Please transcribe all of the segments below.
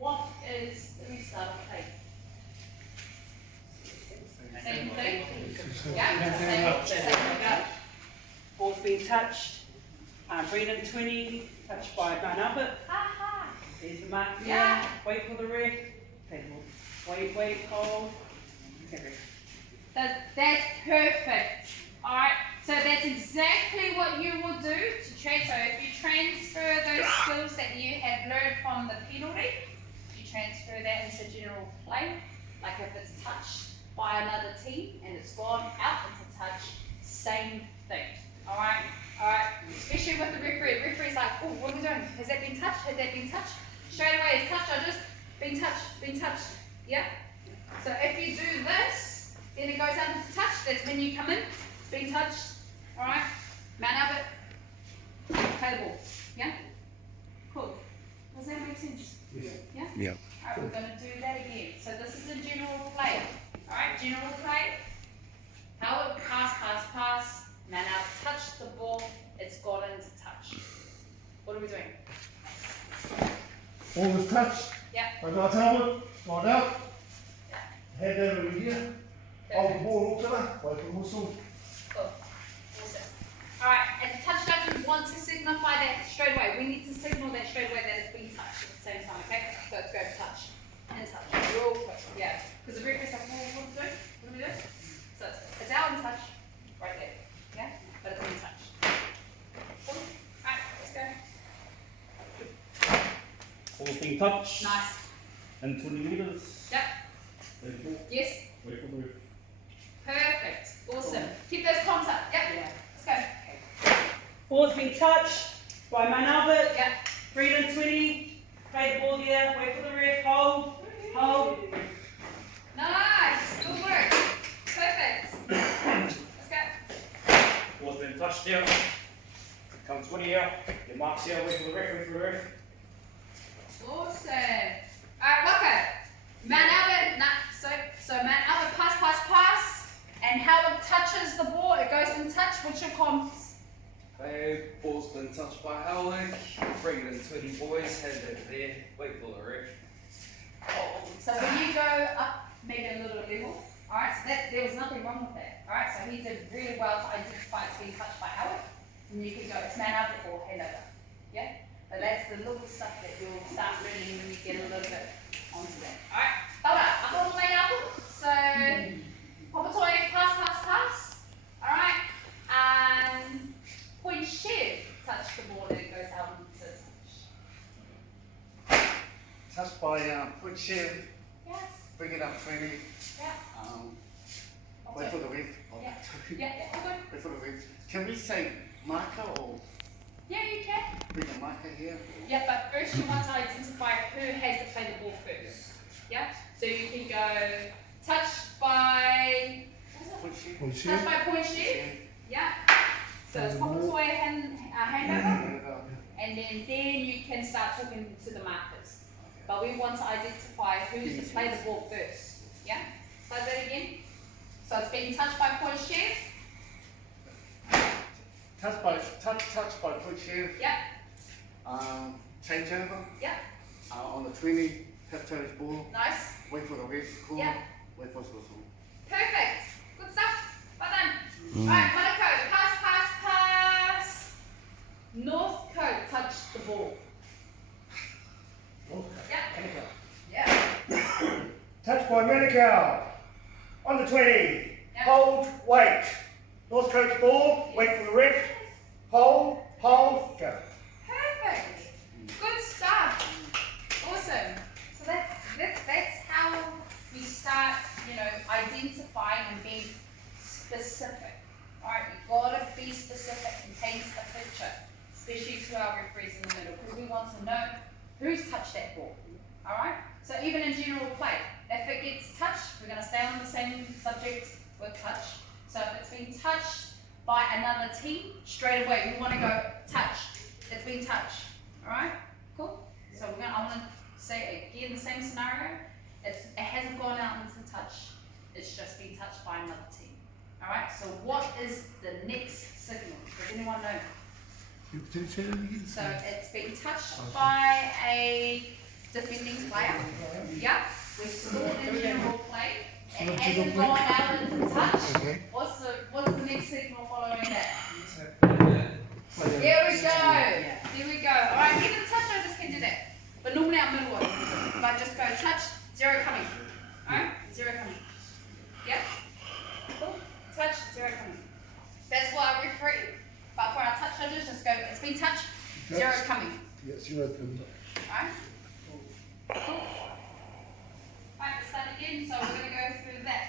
What is the restart of play? Same thing? Yeah, same. Ball's been touched. Brendan 20, touched by Mount Albert. There's the mark there. Yeah. Wait for the ref. Okay, wait, hold. Okay, ref. That's perfect. Alright, so that's exactly what you will do to transfer. If you transfer those skills that you have learned from the penalty, you transfer that into general play. Like if it's touched by another team and it's gone out into touch, same thing. Alright, especially with the referee. The referee's like, oh, what are we doing? Has that been touched? Has that been touched? Straight away, it's touched. I just been touched. Yeah? So if you do this, then it goes out into touch. That's when you come in. Being touched. Alright? Mount Albert. Play the ball. Yeah? Cool. Does that make sense? Yeah? Yeah. Alright, we're going to do that again. So this is a general play. Alright, general play. How it pass. Mount Albert touched the ball. It's gone into touch. What are we doing? Ball was touched. Yeah. I got a helmet, got out. Yeah. Head over here. Hold the ball up to that, wait for the whistle. Cool. Awesome. Alright, as a touch judge, we want to signify that straight away. We need to signal that straight away that it's been touched at the same time, okay? So let's go touch and touch. Real quick, yeah. Because the referee's like, oh, what are we doing? What are we doing? So it's out in touch, right there. Yeah? But it's in touch. Cool. Alright, let's go. Ball's been touched. Nice. And 20 meters. Yep. Wait for Yes. the ref. Perfect. Awesome. Keep those comms up. Yep. Yeah. Let's go. Ball's been touched by Mount Albert. Yep. Brendan 20, play the ball there, wait for the ref, hold. Nice. Good work. Perfect. Let's go. Ball's been touched there. Come 20 here, your marks here, wait for the ref. Awesome. Alright, Waka. Mount Albert, so Mount Albert pass, and how it touches the ball, it goes in touch. What's your comms? Hey, ball's been touched by Howling. Bring it in 20 boys, head over there, wait for the ref. So when you go up maybe a little level, alright, so there was nothing wrong with that. Alright, so he did really well to identify it's being touched by Howard. And you can go, it's Mount Albert or hand over. Yeah? But that's the little stuff that you'll start learning when you get a little bit onto that. Alright, I've got Mount Albert. So Popatoy pass. Alright. Point Shed touch the ball and it goes out into touch. Touched by Quick Chef. Yes. Bring it up 20. Yeah. Wait for the ref. Yeah, all good. Wait for the ref. Can we say marker or Yeah, you can. bring a marker here? Yeah, but first you want to identify who has to play the ball first. Yeah? So you can go touched by Quick Chef. touched by Point Shed. Yeah. So it's Popatoy handover. And then you can start talking to the markers. But we want to identify who's to play the ball first. Yeah? Play that again. So it's being touched by Point Shed. Touched by Quick Chef. Yep. Change over. Yep. On the 20, tap to his ball. Nice. Wait for the ref. Cool. Yeah. Wait for the whistle. Perfect. Good stuff. Well done. Alright, Monaco. Pass. North Coast touch the ball. Okay. Yeah. Touch by Manukau. On the 20. Yep. Hold, wait. North Coast ball. Wait for the ref. Hold, go. Perfect. Good stuff. Awesome. So that's how we start, identifying and being specific. Alright, you've got to be specific and paint a picture, especially to our referees in the middle, because we want to know who's touched that ball. Alright? So even in general play, if it gets touched, we're going to stay on the same subject with touch. So if it's been touched by another team, straight away we want to go touched. It's been touched. Alright? Cool? So I want to say again the same scenario. It hasn't gone out into touch. It's just been touched by another team. Alright, so what is the next signal? Does anyone know? So it's been touched by a defending player. Yeah, we're still in general play. It hasn't gone out into touch. What's the next signal following that? Here we go. Here we go. Alright, even touch notice can do that. But normally our middle one. But just go touch, zero coming. Alright? Zero coming. Yep. Cool. Touch, zero coming. That's for our referee. But for our touch judges, just go, it's been touched, zero coming. Yeah, zero coming. Alright? Cool. Alright, let's start again. So we're going to go through that.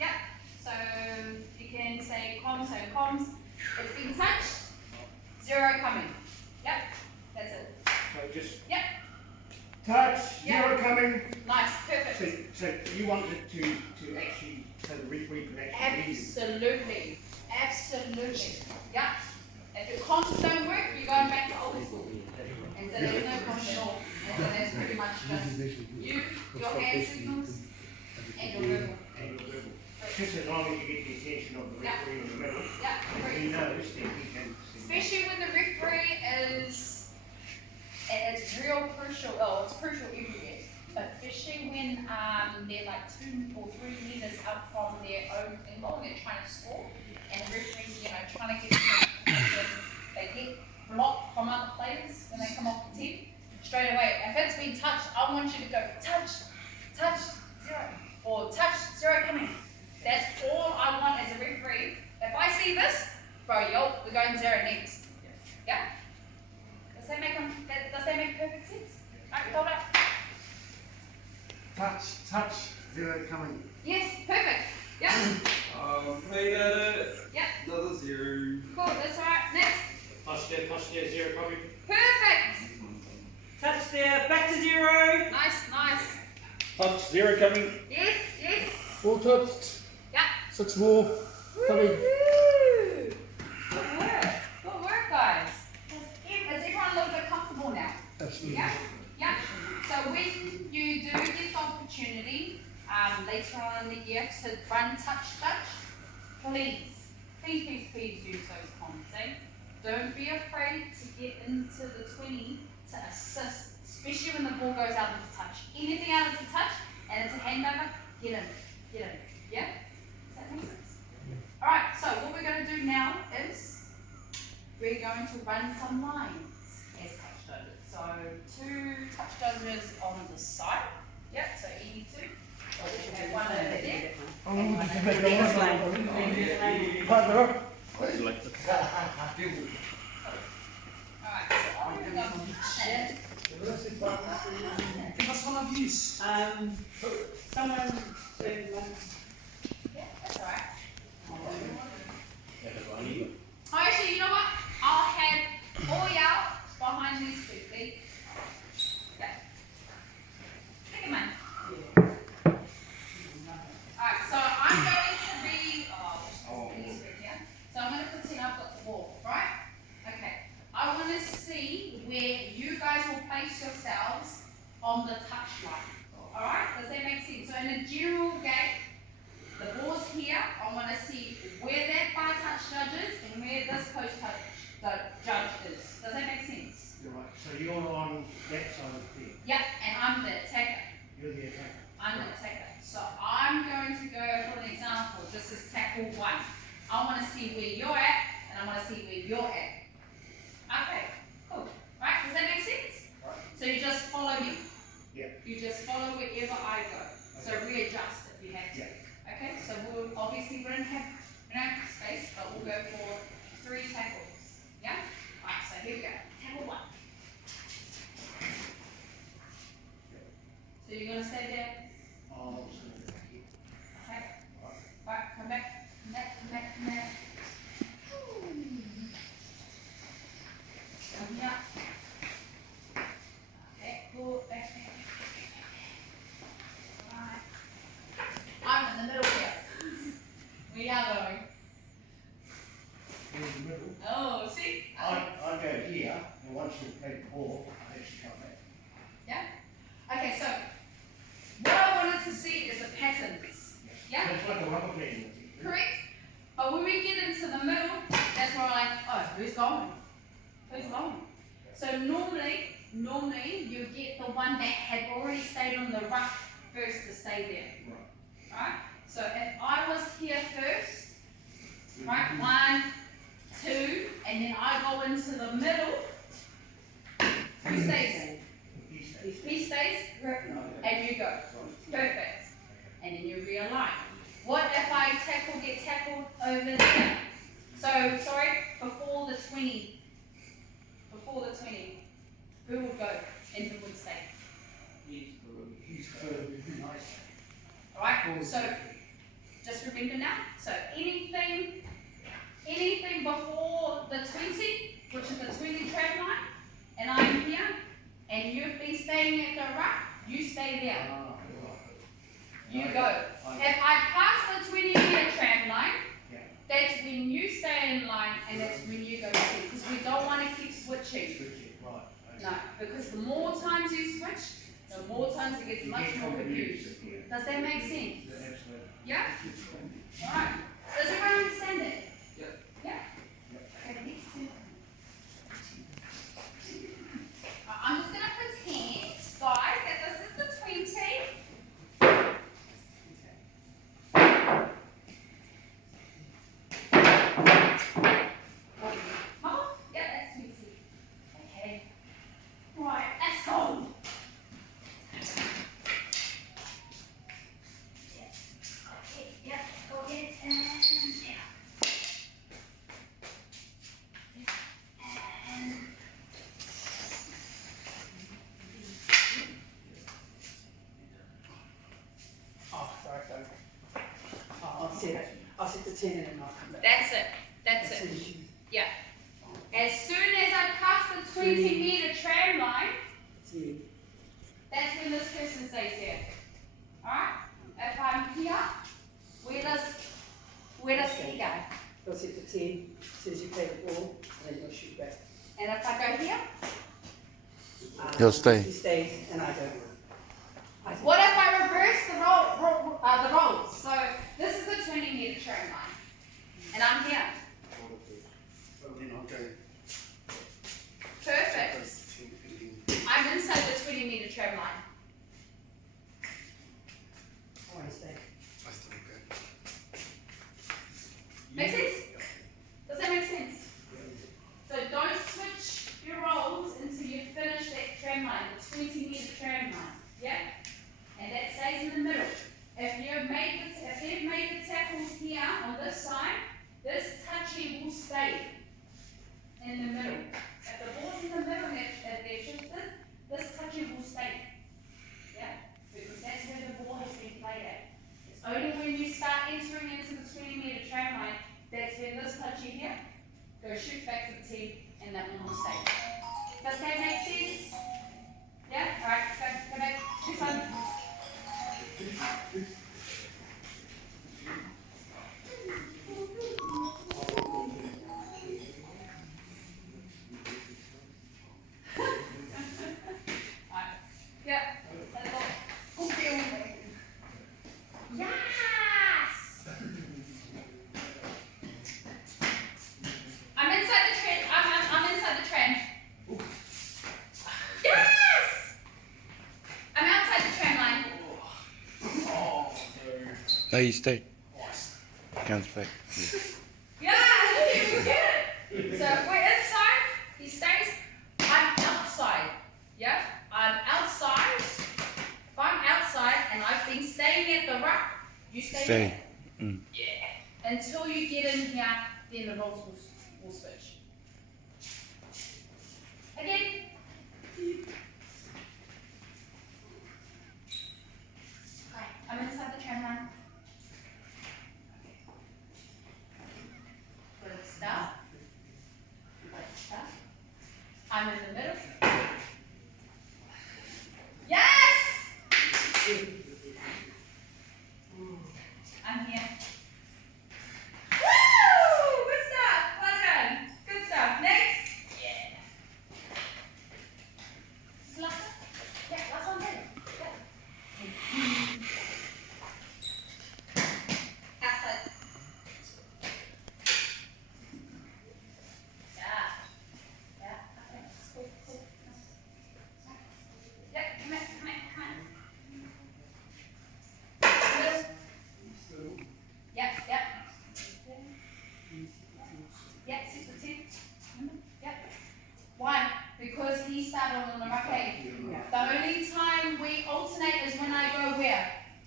Yep. So you can say comms, so comms. It's been touched, zero coming. Yep. That's it. So just Yep. touch, Yeah. zero coming. Nice. Perfect. So you wanted to actually, so the referee can actually lead you. Absolutely. Absolutely. Yep. If your comms don't work, you're going back to old school. And so there's no comms at all. And so that's pretty much just you, your hand signals, and your verbal. Just as long as you get the attention of the referee in the middle. Yeah, And he knows, then he can. especially when the referee is, and it's real crucial, it's crucial everywhere, but especially when they're like 2 or 3 meters up from their own end goal, they're trying to score, and the referee's, trying to get them, they get blocked from other players when they come off the team, straight away. If it's been touched, I want you to go touch, zero, or touch, zero coming. That's all I want as a referee. If I see this, bro, we're going zero next. Yeah? Does that make perfect sense? Alright, hold up. Touch, zero coming. Yes, perfect. Yep. Made it. Yep. Another zero. Cool, that's alright. Next. Touch there, zero coming. Perfect. Touch there, back to zero. Nice. Touch, zero coming. Yes. All touched. Yep. 6 more coming. Woo-hoo. Good work, guys. Does everyone a little bit comfortable now? Absolutely. Yeah. So when you do get the opportunity later on in the year to run touch, please use those comms. Eh? Don't be afraid to get into the 20 to assist, especially when the ball goes out into touch. Anything out into touch and it's a handover, get in. Yeah? Does that make sense? Alright, so what we're going to do now is we're going to run some lines as touch judges. So 2 touch judges on the side. Yep, so 82. So we have one over there. And one over there. Partner up. Alright, so I'm going to go and Give us one of these. Someone said yeah, that's alright. Oh, actually, you know what? I'll have all y'all behind these 2, please. Okay. Take a minute. Alright, so I'm going to be, so I'm going to pretend I've got the ball, right? Okay. I want to see where you guys will place yourselves on the touch line. Alright? Does that make sense? So in a general game, the ball's here. I want to see where that bar touch judge is and where this post touch judge is. Does that make sense? You're right. So you're on that side of the field. Yep, and I'm the attacker. You're the attacker. I'm the attacker. So I'm going to go, for an example, this is tackle 1. I want to see where you're at, and I want to see where you're at. Okay, cool. Right, does that make sense? Right. So you just follow me. Yeah. You just follow wherever I go. So readjust if you have to. Yeah. Okay, so we don't have space, but we'll go for 3 tackles. Yeah? Right, so here we go. Tackle 1. So you're going to stay there. Oh, so back here. Okay. Right, come back. Come here. Okay, cool. Back. Right. I'm in the middle here. We are going. In the middle. Oh, see? I go here, and once you play the ball, I actually come back. Yeah? Okay, so what I wanted to see is the patterns. Yeah? That's like a rubber band. Correct? But when we get into the middle, that's where we're like, oh, who's going? So normally, normally you get the one that had already stayed on the ruck first to stay there. Right? So if I was here first, right, 1, 2, and then I go into the middle, who stays? He stays, and you go. Perfect. And then you realign. What if I get tackled over there? So, sorry, before the 20, who would go and who would stay? Alright, so just remember now, so anything before the 20, which is the 20 tram line, and I'm here, and you've been staying at the ruck, you stay there. You go. If I pass the 20-meter tram line, that's when you stay in line, and that's when you go see, because we don't want to keep switching. No, because the more times you switch, the more times it gets much more confused. Does that make sense? Yeah? Alright. Does everyone understand it? Yeah? Okay, next two. I'm just going to pretend, guys, that this is the 20. Oh, yeah, that's 20. Okay. Right, let's go. Yeah, go ahead and yeah. And Oh, sorry. I'll set the 10 and then I'll come back. that's it. Yeah. As soon as I pass the 20-meter tram line, that's when this person stays there. Alright? If I'm here, where does he go? I'll set the 10, as soon as you play the ball, and then you'll shoot back. And if I go here, He'll stay. He stays, and I go. what if I reverse the roles? So this is the 20-meter tram line, and I'm here. Perfect. I'm inside the 20-meter tram line. I want to stay. Make sense? Does that make sense? So don't switch your roles until you finish that tram line, the 20-meter tram line. Yeah? And that stays in the middle. If they've made the tackles here on this side, this touchy will stay in the middle. If the ball's in the middle and they're shifted, this touchy will stay. Yeah? Because that's where the ball has been played at. It's only when you start entering into the 20-meter tram line, that's when this touchy here goes shoot back to the 10 and that one will stay. Does that make sense? Yeah? Alright, go back. This one. Yeah. That's all. Okay. Yes! I'm inside the trend. I'm inside the trend. Yes! I'm outside the tram line. No, you stay. Comes back. Yeah, you get it. So we're inside. He stays. I'm outside. Yeah, I'm outside. If I'm outside and I've been staying at the ruck, you stay Stay. there. Yeah. Until you get in here, then the roles will switch. Again. Hi, I'm inside the tram line. Good stuff. Good stuff. I'm in the middle. Yes! I'm here. Woo! Good stuff. Well done. Good stuff. Next. Yeah.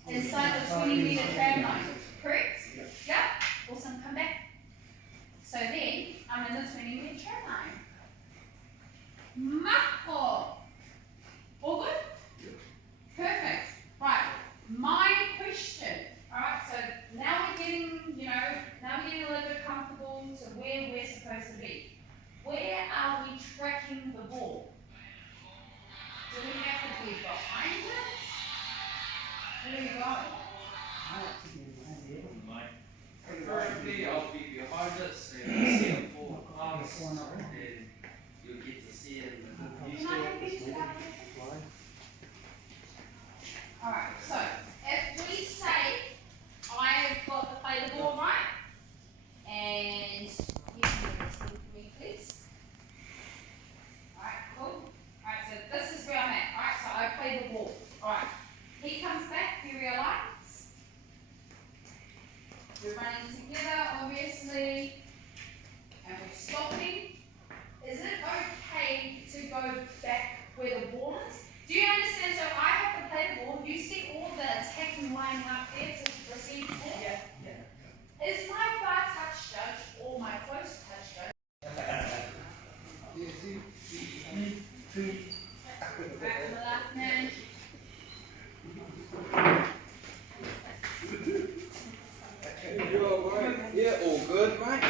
inside the 20-meter tram line. Correct? Yeah? Awesome, come back. So then, I'm in the 20-meter tram line. Maho. All good? Perfect. Right. My question. Alright, so now we're getting, now we're getting a little bit comfortable to where we're supposed to be. Where are we tracking the ball? Do we have to be behind it? Where are we going? Preferably, I'll be behind it so you see it fall past and you'll get to see it in the Can I have these two out? Alright, so if we say I've got to play the ball right, and you can do this with me, please. Alright, cool. Alright, so this is where I'm at. Alright, so I play the ball. Alright, he comes back, he realizes. We're running together, obviously, and we're stopping. Is it okay to go back where the ball is? Do you understand? So I have to play the ball. You see all the attacking line up there to receive the ball? Yeah. Is my far touch judge or my close touch judge? Back to the last man. You alright? Yeah, all good, mate.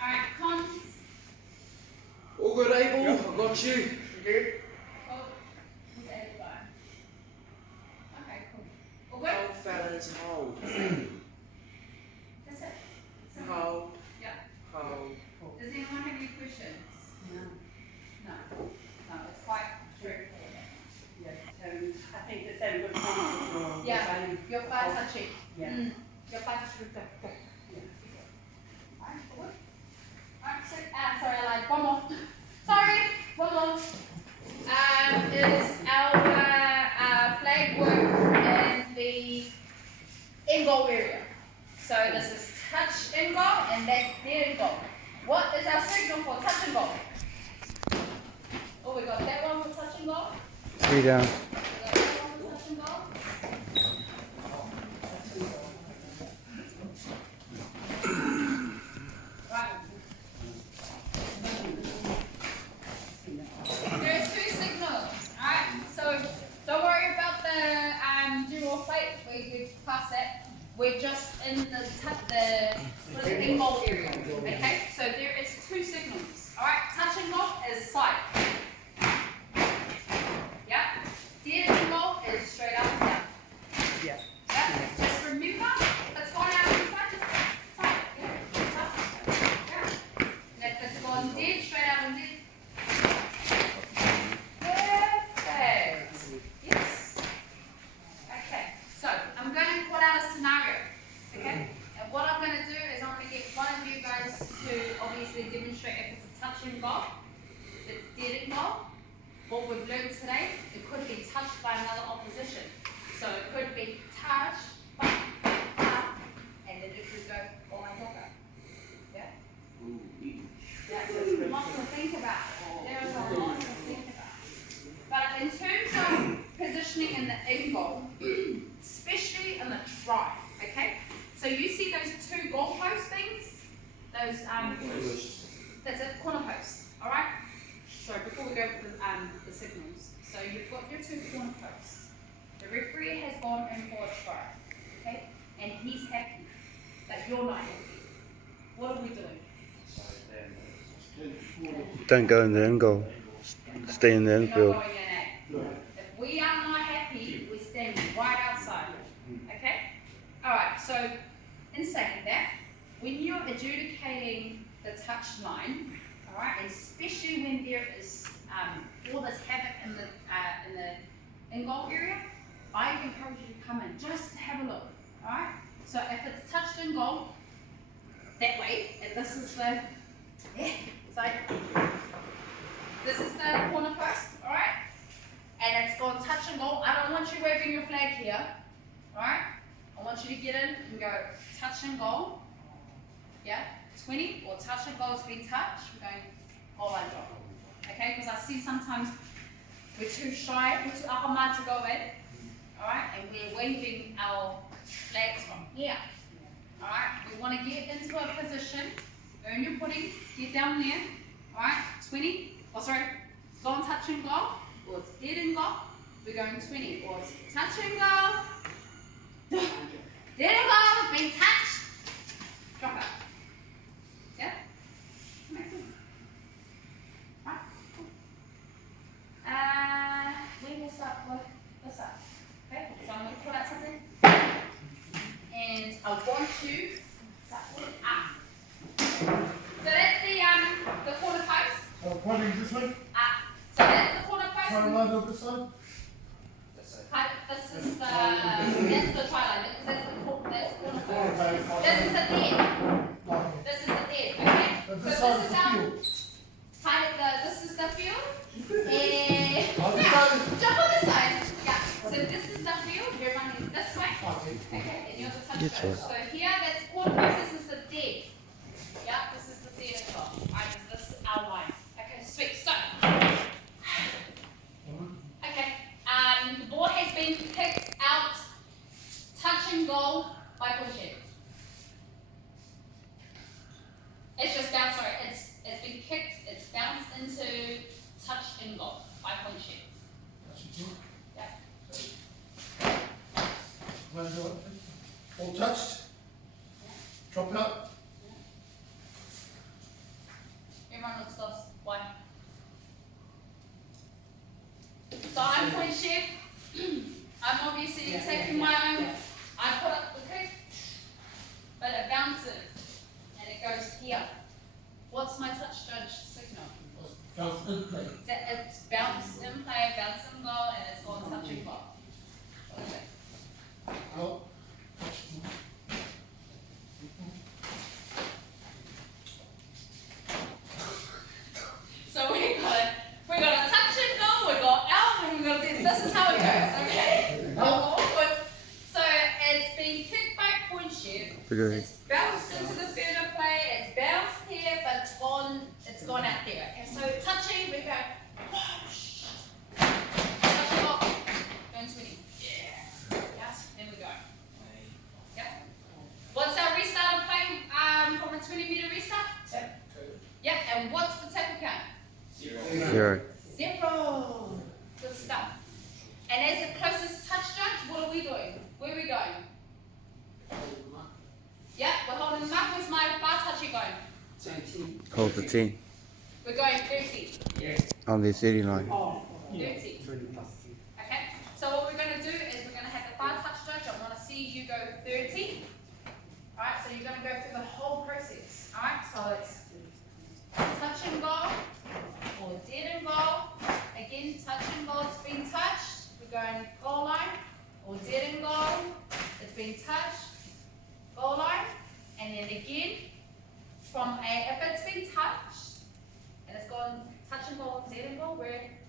Alright, cons. All good, Abel. I got you. You good? Oh, who's Abel going? Okay, cool. All good? Hold, fellas, hold. That's it. Simple. Hold. Yeah. Hold. Does anyone have any questions? No. No. No, it's quite straightforward. I think it's having good confidence. Yeah, your far touching. Yeah. Your far touching. Alright, forward. Alright, so, sorry, I lied. One more. Sorry, one more. Is our flag work in the end goal area. So this is touch and goal, and that's dead and goal. What is our signal for touch and goal? Oh, we got that one for touch and goal. 3 down. We got that one for touch and goal. Right. There's two signals. Alright, so don't worry about the dual plate. We've passed that. We're just in the in-goal area. Okay, so there is two signals. Alright, touch and goal is side. Yeah, dead and goal is straight up and down. Yeah. Yeah, just remember, it's going out to the side, just side. Yeah, side. Yeah. That's going dead, straight out and dead. Perfect. Yes. Okay, so I'm going to put out a scenario. Okay? And what I'm going to do is I'm going to get one of you guys to obviously demonstrate if it's a touch and goal, if it's dead and goal. What we've learned today, it could be touched by another opposition. So it could be touched, and then it could go all like that. Yeah? Yeah, so there's lots to think about. There's a lot to think about. But in terms of positioning in the end goal, especially in the try, okay? So you see those two goalpost things? Those, that's it, corner posts, alright? Sorry, before we go for the signals. So you've got your two corner posts. The referee has gone in for a try, okay? And he's happy, but you're not happy. What are we doing? Don't go in the end goal. Stay in the We're infield. not going in at. If we are not happy, we stand right outside, okay? Alright, so in saying that, when you're adjudicating the touch line, alright, especially when there is all this havoc in the in-goal area, I encourage you to come in just to have a look, alright? So if it's touched in goal, that way, and this is the, this is the corner post, alright? And it's gone touch and goal. I don't want you waving your flag here, alright? I want you to get in and go touch and goal, yeah? 20, or touch and goal has been touched. We're going goal line drop. Okay, because I see sometimes we're too shy, we're too ahama to go in. Alright, and we're waving our flags from here. Alright, we want to get into a position, earn your pudding, get down there. Alright, 20, go and touch and go, or it's dead and go. We're going 20, or it's touch and go, dead and go, being touched, drop it. Yeah? Makes sense. Right, cool. We will start with this up. Okay, so I'm going to pull out something, and I want you to start pulling up. So that's the corner post. Pointing this way. Up. So that's the corner post. Try line over this side. This is that's the try line. That's the corner post. This is the dead. This is the dead. Okay. So And this this side is is the our field. this is the field. And I'll just now, go. jump on this side. Yeah. So this is the field. We're running this way. Okay. And you're the touch This way. So here, that's corner post. This is the dead. Yeah. This is the dead as well. Alright. This is our line. Okay. Sweet. So. Okay. The ball has been kicked out. Touch and goal by Bushhead. It's just bounced. Sorry. It's been kicked. It's bounced into touch and goal by Bushhead. Yeah. All touched. Drop out. Everyone looks lost. Why? So I'm point chef. I'm obviously taking my own. I put up the kick, but it bounces and it goes here. What's my touch judge signal? Bounce in play. That it's bounce in play, bounce in goal, and it's gone touch and goal. What is it? Out. So we got a touch and goal, we got out, and we got this. This is how it goes, okay? So it's been kicked by point chef. It's bounced into the field of play, it's bounced here, but it's gone out there. Okay, so touching, we go, whoosh. Touch and goal. Going 20. Yeah. Yes, then we go. Yeah. What's our restart of play from a 20-meter restart? Yeah, and what's the tackle count? 0. 0. Good stuff. And as the closest touch judge, what are we doing? Where are we going? Yeah, we're holding them up. Where's my bar touchy going? Hold the 10. We're going 30. On the 30 line. 30. Okay, so what we're going to do is we're going to have the bar touch judge. I want to see you go 30. Alright, so you're going to go through the whole process. Alright, so it's touch and goal, or dead and goal. Again, touch and goal, it's been touched. We're going goal line, or dead and goal. It's been touched, goal line, and then again, if it's been touched, and it's gone touch and goal, dead and goal,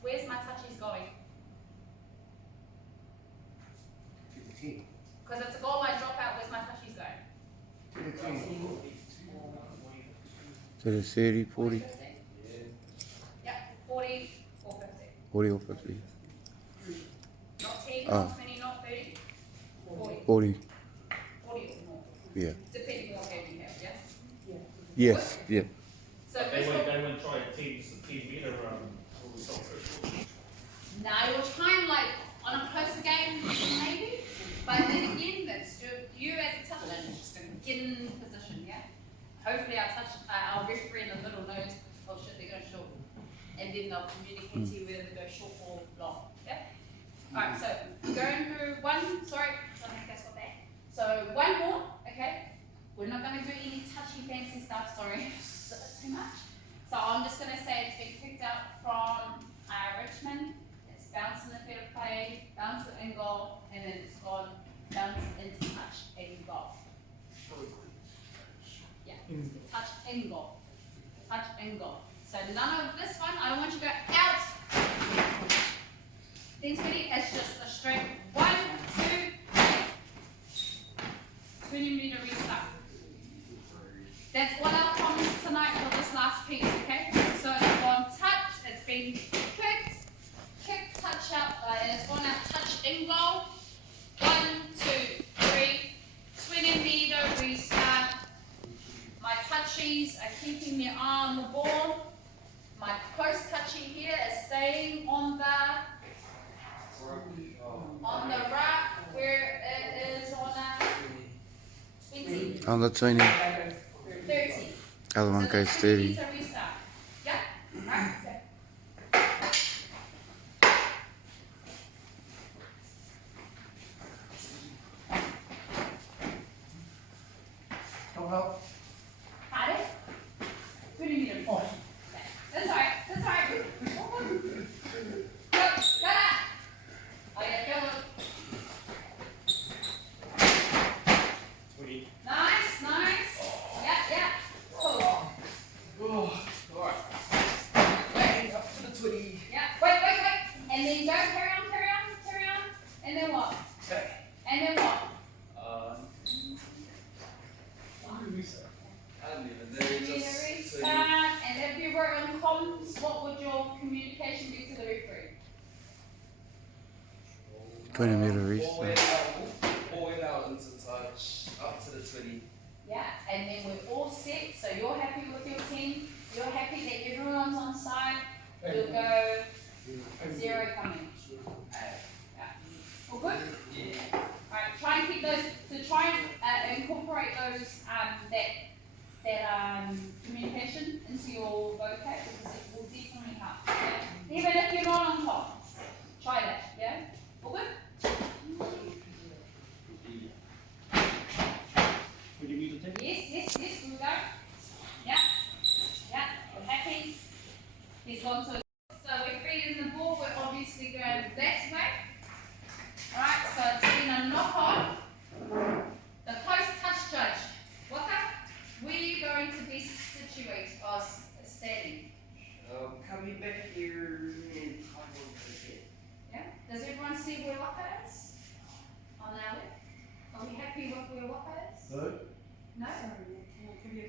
where's my touchies going? Because it's a goal line dropout, where's my touchies going? To the 30, 40, Yep, 40 or 50. 40 or 50. Not 10, Oh. not 20, not 30. 40. 40. 40 or more. Yeah. Depending on what game you have, yeah? Yes. Yeah. So They this went, will, they went try a team meter now you'll try and like on a closer game, maybe. But then again, that's you as a toucher, just to get in position, yeah? Hopefully our referee in the middle knows, oh shit, they're going short. And then they'll communicate to you whether they go short or long, yeah? Alright, so going through one, sorry, I think that's got that. So one more, okay? We're not going to do any touchy fancy stuff, sorry, too much. So I'm just going to say it's been picked up from Richmond. It's bounced in the field of play, bounced in goal, and then it's gone bounced into touch and goal. Yeah, touch and goal. Touch and goal. So none of this one, I don't want you to go out. Then 20 is just a straight 1, 2, 20-meter restart. That's what I promised tonight for this last piece, okay? So been kicked, touch out, and it's gone out, touch in goal. 1, 2, 3, 20 meter restart. My touchies are keeping their eye on the ball. My close touchy here is staying on the rack where it is on a 20, On the 20. 30. Other one So goes that's 30. meter restart. Yeah? Right? So Don't help. got it? 20 meter. Oh. That's alright. That's alright. Go. Got it. Oh yeah, go. Nice, nice. Yeah. Cool. Wait, up to the 20. Yeah. Wait. And then go. Carry on. And then what? Okay. And then what? I don't even know. Meter Just restart. And if you were on comms, what would your communication be to the referee? 20 meter Ball went restart. out, ball went out into touch, up to the 20. Yeah. And then we're all set. So you're happy with your team. You're happy that everyone's on side. We'll go 0 coming. Yeah. All good? Yeah. Alright, try and keep those, so try and incorporate those, that communication into your vocab because it will definitely help. Yeah? Even if you're not on top, try that, yeah? All good? Would you need to take? Yes, we go. Yeah, we're happy. He's gone so we're feeding the ball, we're obviously going that way. Alright, so it's been a knock on. The close touch judge. Waka, where are you going to be situated or standing? Coming back here and I will take it. Yeah? Does everyone see where Waka is? On our left? Are we happy with where Waka is? Good. No?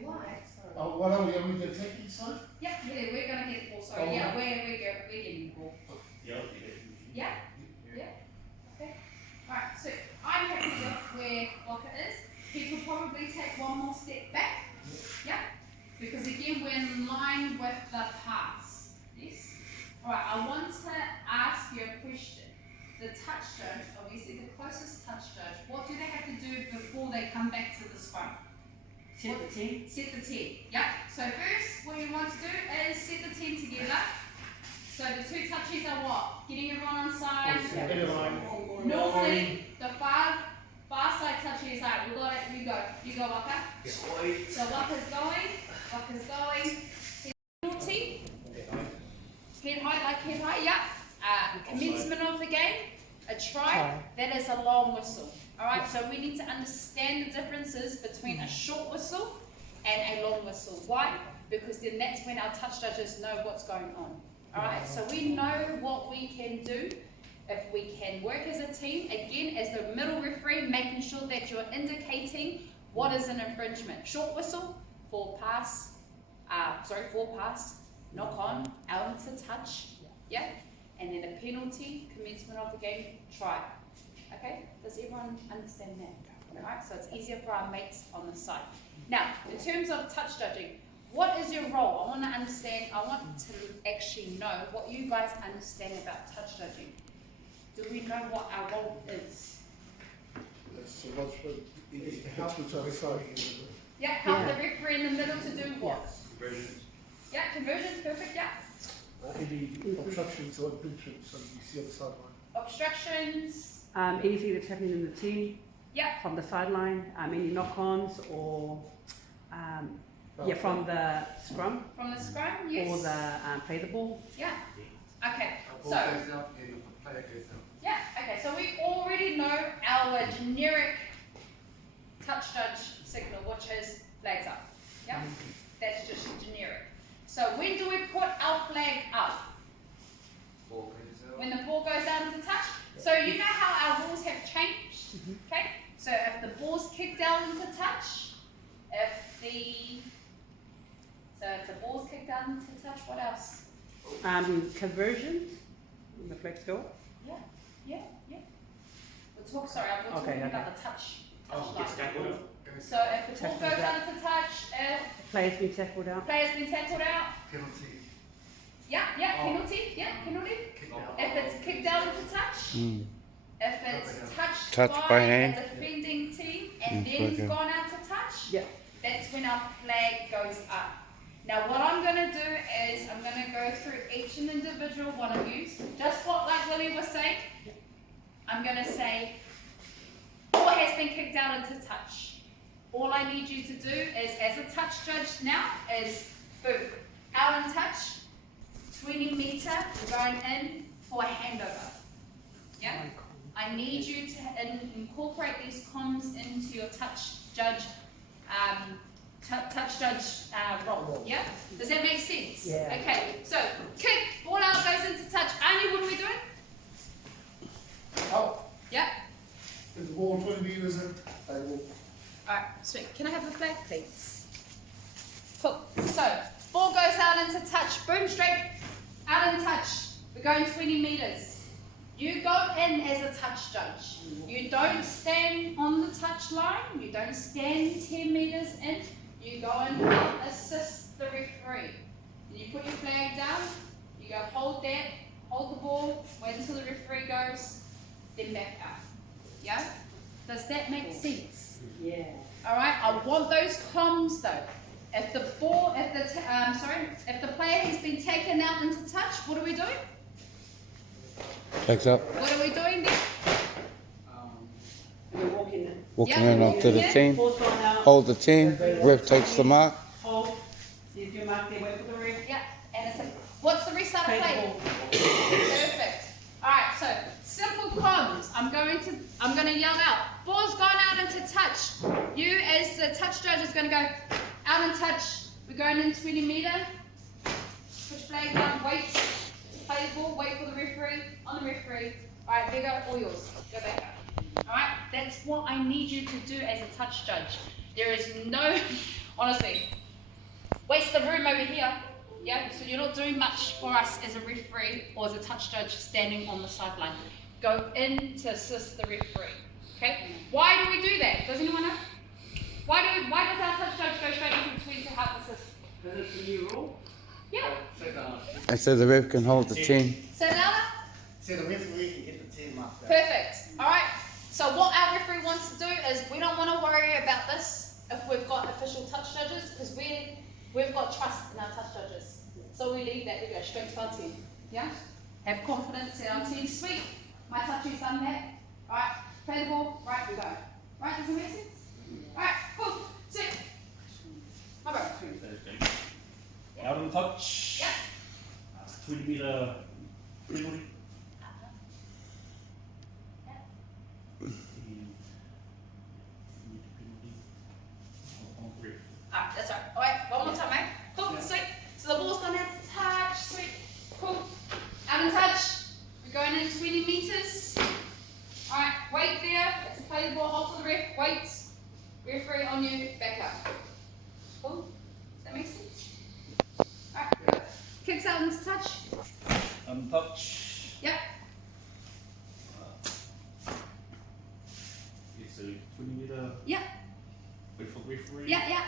Why? Oh, what are we going to take inside? Yeah, we're gonna get the ball, sorry. Oh, Yeah, yeah. we're getting the ball. Yeah. Yeah? Okay. Alright, so I'm happy with where Waka is. He could probably take one more step back. Yeah? Because again, we're in line with the pass. Yes? Alright, I want to ask you a question. The touch judge, obviously the closest touch judge, what do they have to do before they come back to the scrum? Set the team. Set the team. Yeah. So first, what you want to do is set the team together. So the two touchies are what? Getting everyone on side. Normally, the far side touchy is like, we got it, you go Waka. So Waka's going. Penalty. Head high, yeah. Commencement of the game, a try, that is a long whistle. Alright, so we need to understand the differences between a short whistle and a long whistle. Why? Because then that's when our touch judges know what's going on. Alright, so we know what we can do if we can work as a team. Again, as the middle referee, making sure that you're indicating what is an infringement. Short whistle, forward pass, knock on, out into touch, yeah? And then a penalty, commencement of the game, try. Okay, does everyone understand that? Alright, so it's easier for our mates on the side. Now, in terms of touch judging, what is your role? I want to understand, I want to actually know what you guys understand about touch judging. Do we know what our role is? So what's it helps with our side. Yeah, help the referee in the middle to do what? Conversions. Yeah, conversions, perfect, yeah. Any obstructions or impingements that you see on the sideline. Obstructions, Anything that's happening in the team yeah, from the sideline, any knock-ons or from the scrum from the scrum, yes. or the play the ball. Yeah, okay, so, yeah, okay, so we already know our generic touch judge signal, which is flags up, yeah? That's just generic. So when do we put our flag up? When the ball goes out into touch. So you know how our rules have changed, okay? So if the ball's kicked out into touch, if the ball's kicked out into touch, what else? Conversion. The flex go. Yeah. We're talking about the touch. Oh, line. gets tackled. So if the ball goes out to touch, if Player's been tackled out. player's been tackled out, Penalty. penalty. If it's kicked out into touch, if it's touched by a hand. defending team and then it's Okay. gone out to touch, Yeah. that's when our flag goes up. Now what I'm going to do is I'm going to go through each and individual one of you, just what like Willie was saying. I'm going to say, ball has been kicked out into touch. All I need you to do is, as a touch judge now, is boom, out and touch, 20 meter, we're going in for a handover. Yeah? I need you to incorporate these comms into your touch judge role. Yeah? Does that make sense? Yeah. Okay, so kick, ball out, goes into touch. Ani, what are we doing? Out. Yeah? There's the ball 20 meters in. They will. Alright, sweet. Can I have the flag, please? Cool. So, ball goes out into touch. Boom, straight. Out in touch. We're going 20 meters. You go in as a touch judge. You don't stand on the touch line. You don't stand 10 meters in. You go in and assist the referee. And you put your flag down. You go hold that, hold the ball, wait until the referee goes, then back up. Yeah? Does that make sense? Yeah. All right. I want those comms though. If the ball, if the player has been taken out into touch, what are we doing? Flags up. What are we doing then? We're walking in. Walking Yeah, in after the yeah. team. Ball's gone out. Hold the team. Ref takes the mark. Hold. See if you mark there, wait for the ref. Yeah. And it's a, what's the restart of Play the play? ball. Perfect. All right. So simple comms. I'm going to yell out. Ball's gone out into touch. You as the touch judge is going to go out in touch. We're going in 20 meter. Push flag down. Wait. Play the ball. Wait for the referee. On the referee. All right. There you go. All yours. Go back up. All right. That's what I need you to do as a touch judge. There is no, honestly, waste the room over here. Yeah. So you're not doing much for us as a referee or as a touch judge standing on the sideline. Go in to assist the referee. Okay? Why do we do that? Does anyone know? Why does our touch judge go straight into between to help assist? Because it's a new rule. Yeah. And so the ref can hold the team. Say it louder. So the referee can get the team up there. Perfect. All right. So what our referee wants to do is we don't want to worry about this if we've got official touch judges because we've got trust in our touch judges. So we leave that. We go straight to our team. Yeah. Have confidence in our team. Sweet. My touchy's done that. All right. Play the ball. Right. We go. Right. Does it make sense? All right. Cool. Sit. My bro. Out on touch. Yeah. 20 meter penalty. Alright, that's right. Alright, one more time, mate. Cool, sweet. So the ball's gone out to touch, sweet. Cool. Out in touch. We're going in 20 meters. Alright, wait there. Let's play the ball, hold for the ref. Wait. Referee on you, back up. Cool. Does that make sense? Alright, go. Kicks out into touch. Touch. Yep. It's a 20 meter. Yep. Wait for the referee. Yeah.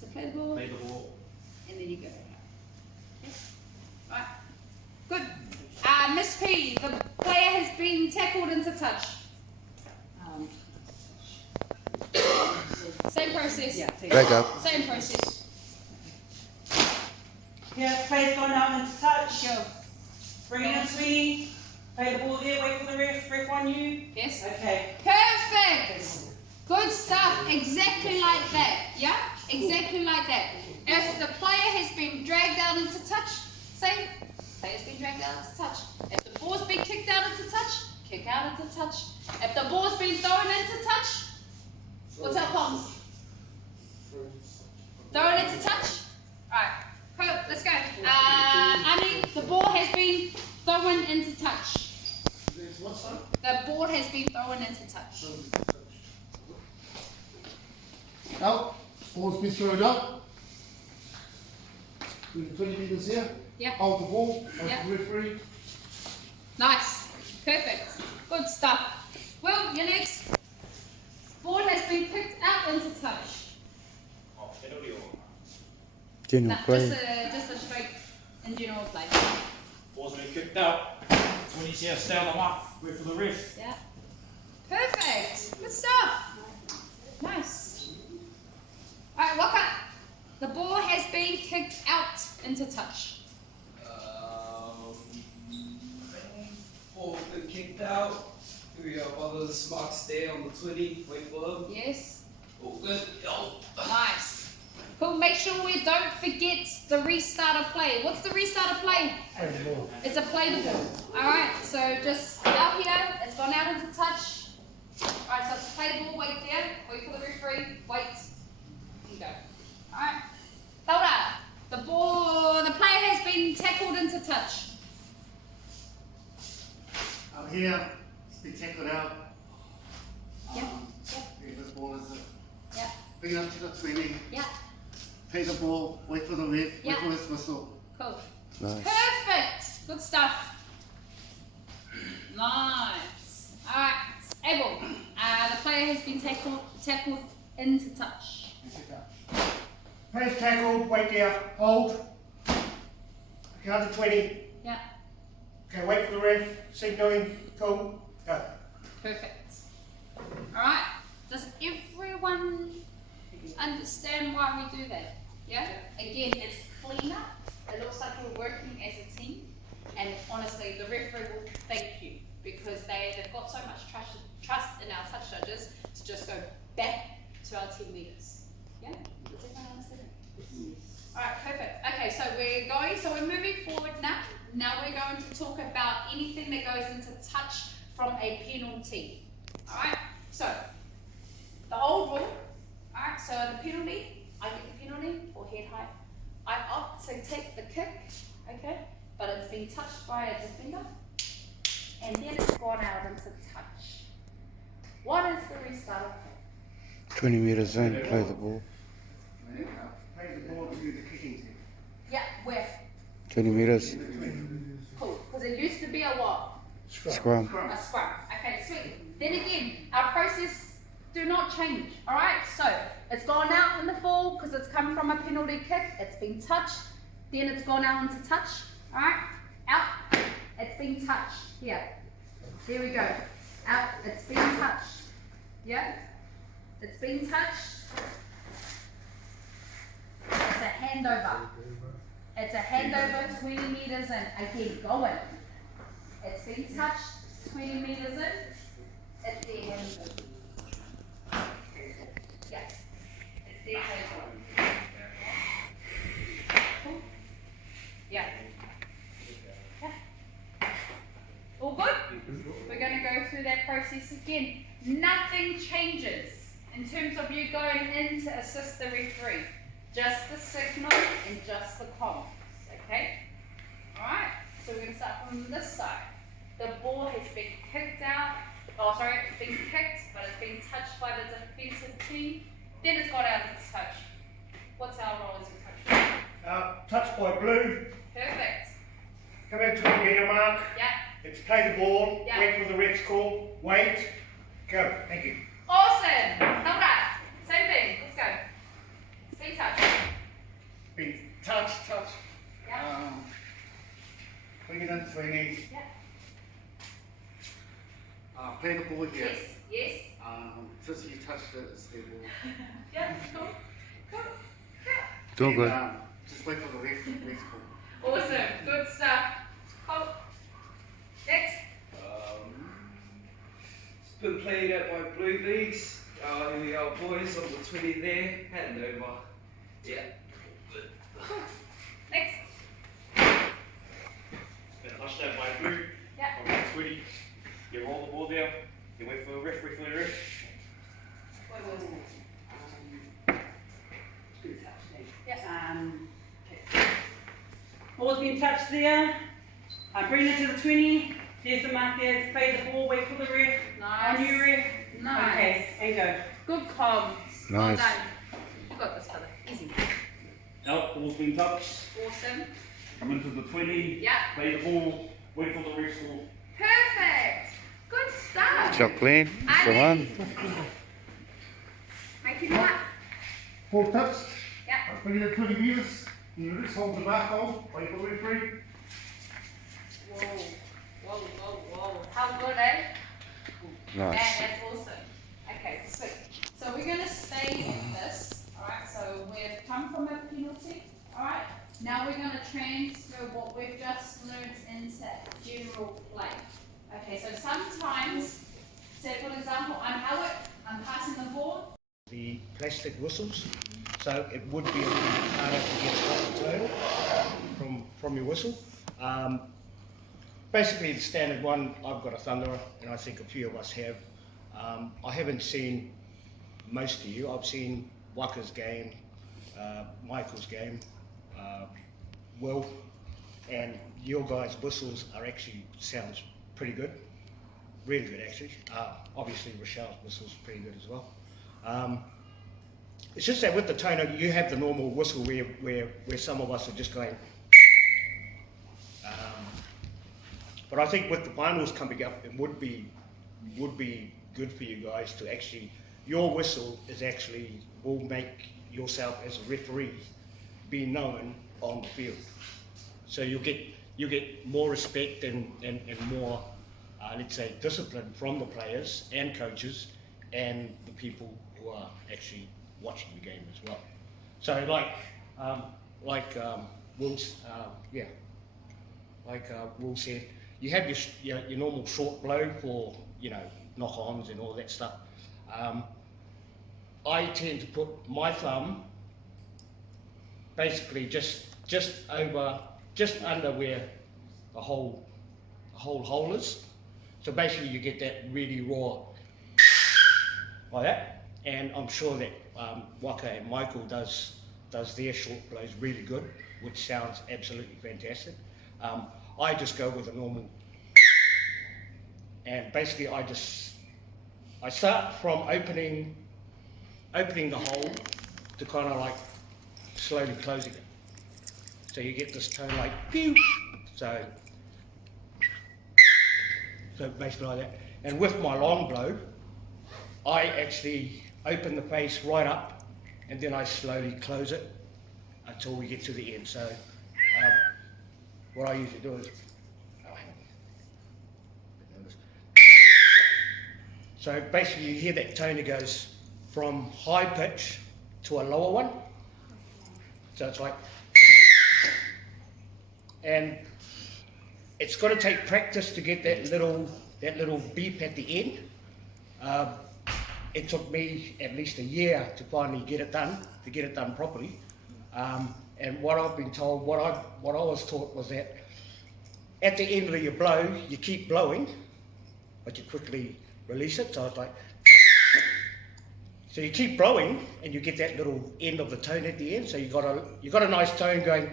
So play the ball. Play the ball. And then you go. Okay. Alright. Good. Miss P, the player has been tackled into touch. Same process. Yeah. Flag up. Same process. Yeah, player's gone out into touch. Go. Bring it in 20. Play the ball there, wait for the ref. Ref on you. Yes. Okay. Perfect. Good stuff. Exactly like that. Yeah? Exactly like that. If the player has been dragged out into touch, say, player's been dragged out into touch. If the ball's been kicked out into touch, kick out into touch. If the ball's been thrown into touch, what's our comms? Thrown into touch? Alright. Cool. Let's go. Ani, the ball has been thrown into touch. The board has been thrown into touch. Out. Ball's been thrown up. between the 20 metres here. Yeah. Hold the ball, wait Yeah. for the referee. Nice. Perfect. Good stuff. Well, your next ball has been picked out into touch. Oh, penalty or General Nah, play. just a straight in general play. ball's been kicked out. 20's here, stay on the mark. Wait for the ref. Yeah. Perfect. Good stuff. Nice. Alright, Waka. The ball has been kicked out into touch. Ball been kicked out. We have others marks there on the 20. Wait for them. Yes. All good. Yo. Nice. Cool. Make sure we don't forget the restart of play. What's the restart of play? Play the ball. It's a play the ball. Alright, so just out here, it's gone out into touch. Alright, so it's play the ball, wait there, wait for the referee, wait, and go. Alright. Laura, the player has been tackled into touch. Out here, it's been tackled out. Yep. Where the ball is it? Yeah, Bring it up to the 20. yeah, Play the ball, wait for the ref, Yeah. wait for his whistle. cool. Nice. Perfect. Good stuff. Nice. Alright, Abel, the player has been tackled into touch. Play's tackled, wait there, hold. Count to 20. Yeah, Okay, wait for the ref, signaling, cool, go. perfect. Alright, does everyone understand why we do that? Yeah? Again, it's cleaner. It looks like we're working as a team. And honestly, the referee will thank you because they've got so much trust in our touch judges to just go back to our 10 meters. Yeah? Does everyone understand? Alright, perfect. Okay, so we're moving forward now. Now we're going to talk about anything that goes into touch from a penalty. Alright, so the old rule. Alright, so the penalty, I get the penalty for head height. I opt to take the kick, okay, but it's been touched by a defender, and then it's gone out into touch. What is the restart of play? 20 metres in, play the ball. Play the ball to the kicking team. Yeah, where? 20 metres, Cool, because it used to be a what? scrum. A scrum. Okay, sweet. Then again, our process do not change. Alright, so it's gone out in the full because it's come from a penalty kick, it's been touched, then it's gone out into touch. Alright, out, it's been touched. Here. There we go. Out, it's been touched. Yeah? It's been touched. It's a handover. It's a handover 20 metres in. Again, going. It's been touched 20 metres in. It's their handover. Yeah. It's their handover. Cool. Yeah. Yeah. All good? We're going to go through that process again. Nothing changes in terms of you going in to assist the referee. Just the signal and just the comms. Okay? Alright? So we're going to start from this side. The ball has been kicked out. Oh, sorry, it's been kicked, but it's been touched by the defensive team. Then it's got out of its touch. What's our role as a touch? Touched by blue, Perfect. come in 20 metre mark. Yeah. It's play the ball, Yeah. wait for the ref's call, wait, go. Thank you. Awesome. Well done. Same thing. Let's go. It's been touched. Been touch. Yeah. Bring it in 20. Yeah. Play the ball here. Yes. Yes. Since you touched it, it's their ball. Yeah. Cool. Cool. It's all good. Just wait for the ref's call. Awesome. Good stuff. Cool. Next. It's been played out by Blue Leagues. Here we are, boys, on the 20 there. Hand over. Yeah. Good. Next. Been hushed out by blue. Yeah. From the 20. You roll the ball down. You wait for the ref, wait for the ref. Yeah. Ball's been touched there. Bring it to the 20. There's the mark there. Play the ball, wait for the ref. Nice. On you, ref. Nice. Okay, and go. Good comms. Well Nice. done. You got this, fella. Easy. Out, ball's been touched. Awesome. Come into the 20. Yeah. Play the ball. Wait for the ref ball. Perfect. Good stuff. Jacqueline, the one. Make it up. Ball touched. Yeah. Bring it at 20 metres. You just hold the back hold. Wait for the referee. Whoa. Whoa, whoa, whoa. How good, eh? Nice. That's awesome. Okay, sweet. So we're going to stay in this, alright? So we've come from a penalty, alright? Now we're going to transfer what we've just learned into general play. Okay, so sometimes, say for example, I'm Howard, I'm passing the ball. The plastic whistles, so it would be a little bit harder to get off the toe from your whistle. Basically, the standard one, I've got a Thunderer, and I think a few of us have. I haven't seen most of you. I've seen Waka's game, Michael's game, Will, and your guys' whistles are actually sounds pretty good, really good actually. Obviously, Rochelle's whistle's pretty good as well. It's just that with the toner, you have the normal whistle where some of us are just going. But I think with the finals coming up, it would be good for you guys to actually, your whistle is actually will make yourself as a referee be known on the field. So you get more respect and more let's say discipline from the players and coaches and the people who are actually watching the game as well. So like Will's Will said, you have your normal short blow for knock-ons and all that stuff. I tend to put my thumb basically just under where the whole hole is. So basically you get that really raw like that, and I'm sure that Waka and Michael does their short blows really good, which sounds absolutely fantastic. I just go with a normal, and basically I start from opening the hole to kind of like slowly closing it. So you get this tone like pew. So basically like that. And with my long blow, I actually open the face right up, and then I slowly close it until we get to the end. So what I usually do is, so basically you hear that tone that goes from high pitch to a lower one. So it's like, and it's got to take practice to get that little beep at the end. It took me at least a year to finally get it done properly. And what I've been told, what I was taught was that at the end of your blow, you keep blowing, but you quickly release it. So it's like, so you keep blowing, and you get that little end of the tone at the end. So you got a nice tone going,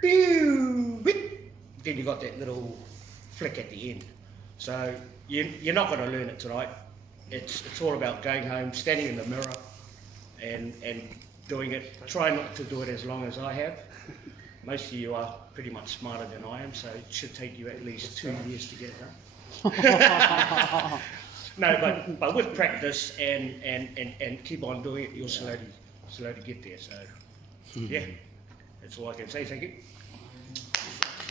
pew, whip. Then you got that little flick at the end. So you're not going to learn it tonight. It's all about going home, standing in the mirror, and doing it. Try not to do it as long as I have. Most of you are pretty much smarter than I am, so it should take you at least 2 years to get it done. No, but with practice and keep on doing it, you'll slowly get there. So yeah, that's all I can say. Thank you.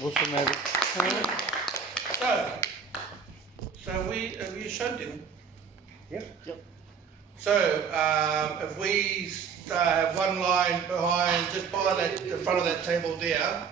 Awesome, mate. So we showed him. Yep. So if we have one line behind, just by the front of that table there,